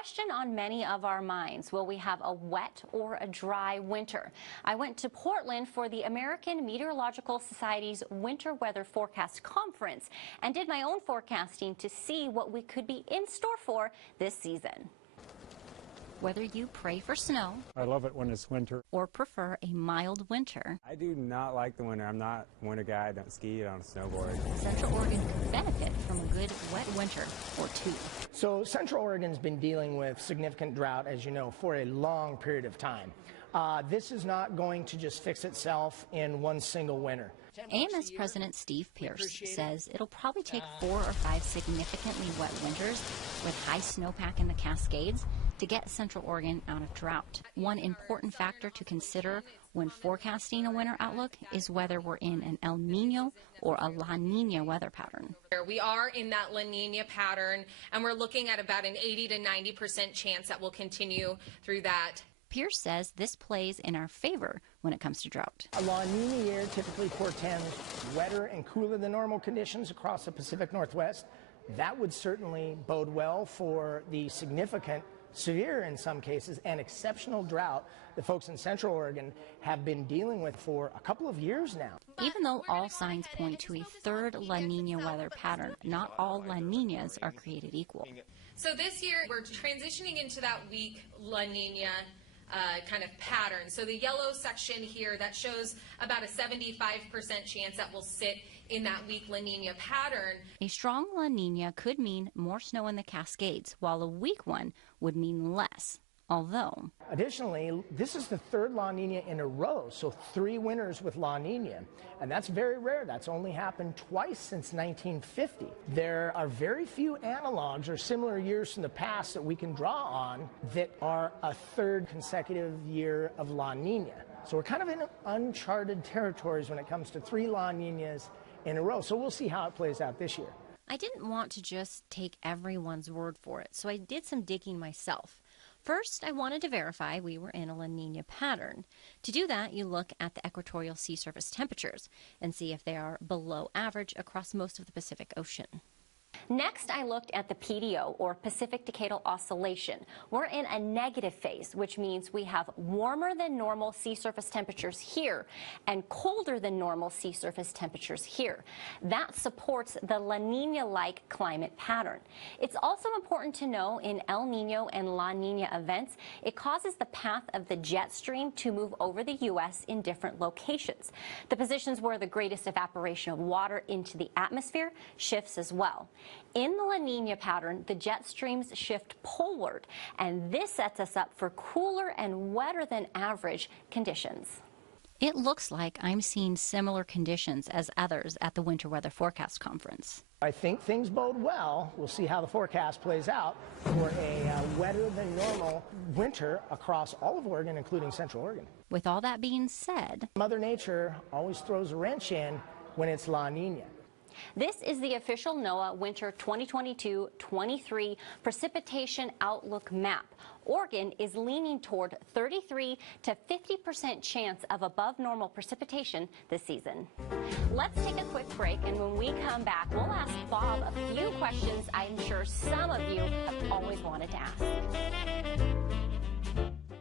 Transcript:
question on many of our minds: will we have a wet or a dry winter? I went to Portland for the American Meteorological Society's Winter Weather Forecast Conference and did my own forecasting to see what we could be in store for this season. Whether you pray for snow, I love it when it's winter, or prefer a mild winter, I do not like the winter. I'm not a winter guy. I don't ski, I don't snowboard. Central Oregon could benefit from a good wet winter or two. So Central Oregon's been dealing with significant drought, as you know, for a long period of time. This is not going to just fix itself in one single winter. AMS President Steve Pierce says it'll probably take 4 or 5 significantly wet winters with high snowpack in the Cascades to get Central Oregon out of drought. One important factor to consider when forecasting a winter outlook is whether we're in an El Nino or a La Nina weather pattern. We are in that La Nina pattern, and we're looking at about an 80 to 90% chance that will continue through that. Pierce says this plays in our favor when it comes to drought. A La Nina year typically portends wetter and cooler than normal conditions across the Pacific Northwest. That would certainly bode well for the significant, severe in some cases, and exceptional drought that folks in Central Oregon have been dealing with for a couple of years now. Even though all signs point to a third La Nina weather pattern, not all La Ninas are created equal. So this year we're transitioning into that weak La Nina kind of pattern. So the yellow section here, that shows about a 75% chance that will sit in that weak La Nina pattern. A strong La Nina could mean more snow in the Cascades, while a weak one would mean less. Although, additionally, this is the third La Nina in a row, so 3 winters with La Nina, and that's very rare. That's only happened twice since 1950. There are very few analogs or similar years from the past that we can draw on that are a third consecutive year of La Nina. So we're kind of in uncharted territories when it comes to 3 La Ninas in a row, so we'll see how it plays out this year. I didn't want to just take everyone's word for it, so I did some digging myself. First, I wanted to verify we were in a La Nina pattern. To do that, you look at the equatorial sea surface temperatures and see if they are below average across most of the Pacific Ocean. Next, I looked at the PDO, or Pacific Decadal Oscillation. We're in a negative phase, which means we have warmer than normal sea surface temperatures here and colder than normal sea surface temperatures here. That supports the La Nina-like climate pattern. It's also important to know in El Nino and La Nina events, it causes the path of the jet stream to move over the U.S. in different locations. The positions where the greatest evaporation of water into the atmosphere shifts as well. In the La Nina pattern, the jet streams shift poleward, and this sets us up for cooler and wetter than average conditions. It looks like I'm seeing similar conditions as others at the Winter Weather Forecast Conference. I think things bode well. We'll see how the forecast plays out for a wetter than normal winter across all of Oregon, including Central Oregon. With all that being said, Mother Nature always throws a wrench in when it's La Nina. This is the official NOAA Winter 2022-23 precipitation outlook map. Oregon is leaning toward 33 to 50% chance of above normal precipitation this season. Let's take a quick break, and when we come back, we'll ask Bob a few questions I'm sure some of you have always wanted to ask.